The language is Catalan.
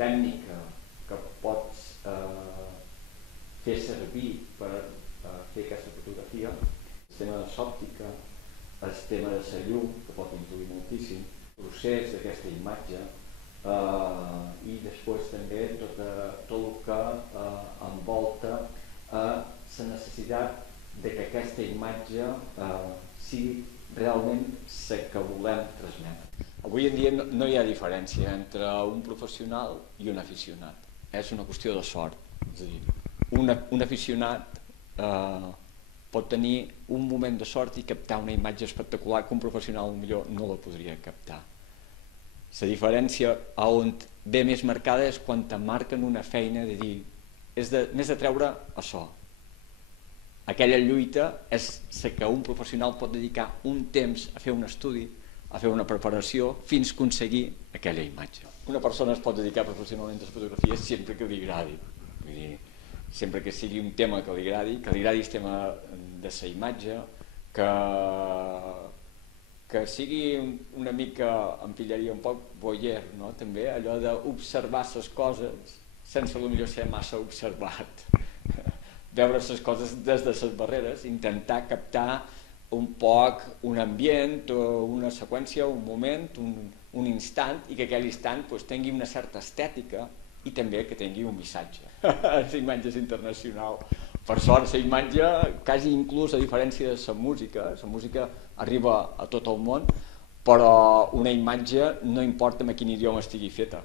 tècnica que pots fer servir per fer aquesta fotografia, el tema de l'òptica, el tema de la llum, que pot influir moltíssim, el procés d'aquesta imatge, i després també tot el que envolta la necessitat de que aquesta imatge sigui realment la que volem transmetre. Avui en dia no hi ha diferència entre un professional i un aficionat. És una qüestió de sort. És a dir, un aficionat pot tenir un moment de sort i captar una imatge espectacular que un professional millor no la podria captar. La diferència on ve més marcada és quan t'emmarquen una feina de dir m'és de treure açò. Aquella lluita és la que un professional pot dedicar un temps a fer un estudi, a fer una preparació, fins a aconseguir aquella imatge. Una persona es pot dedicar professionalment a la fotografia sempre que li agradi. Vull dir, sempre que sigui un tema que li agradi el tema de la imatge, que sigui una mica, em pillaria un poc voyeur, no? També allò d'observar les coses sense potser ser massa observat, veure les coses des de les barreres, intentar captar un poc un ambient, una seqüència, un moment, un instant, i que aquell instant tingui una certa estètica i també que tingui un missatge. La imatge és internacional. Per sort, la imatge, quasi inclús a diferència de la música arriba a tot el món, però una imatge no importa en quin idioma estigui feta.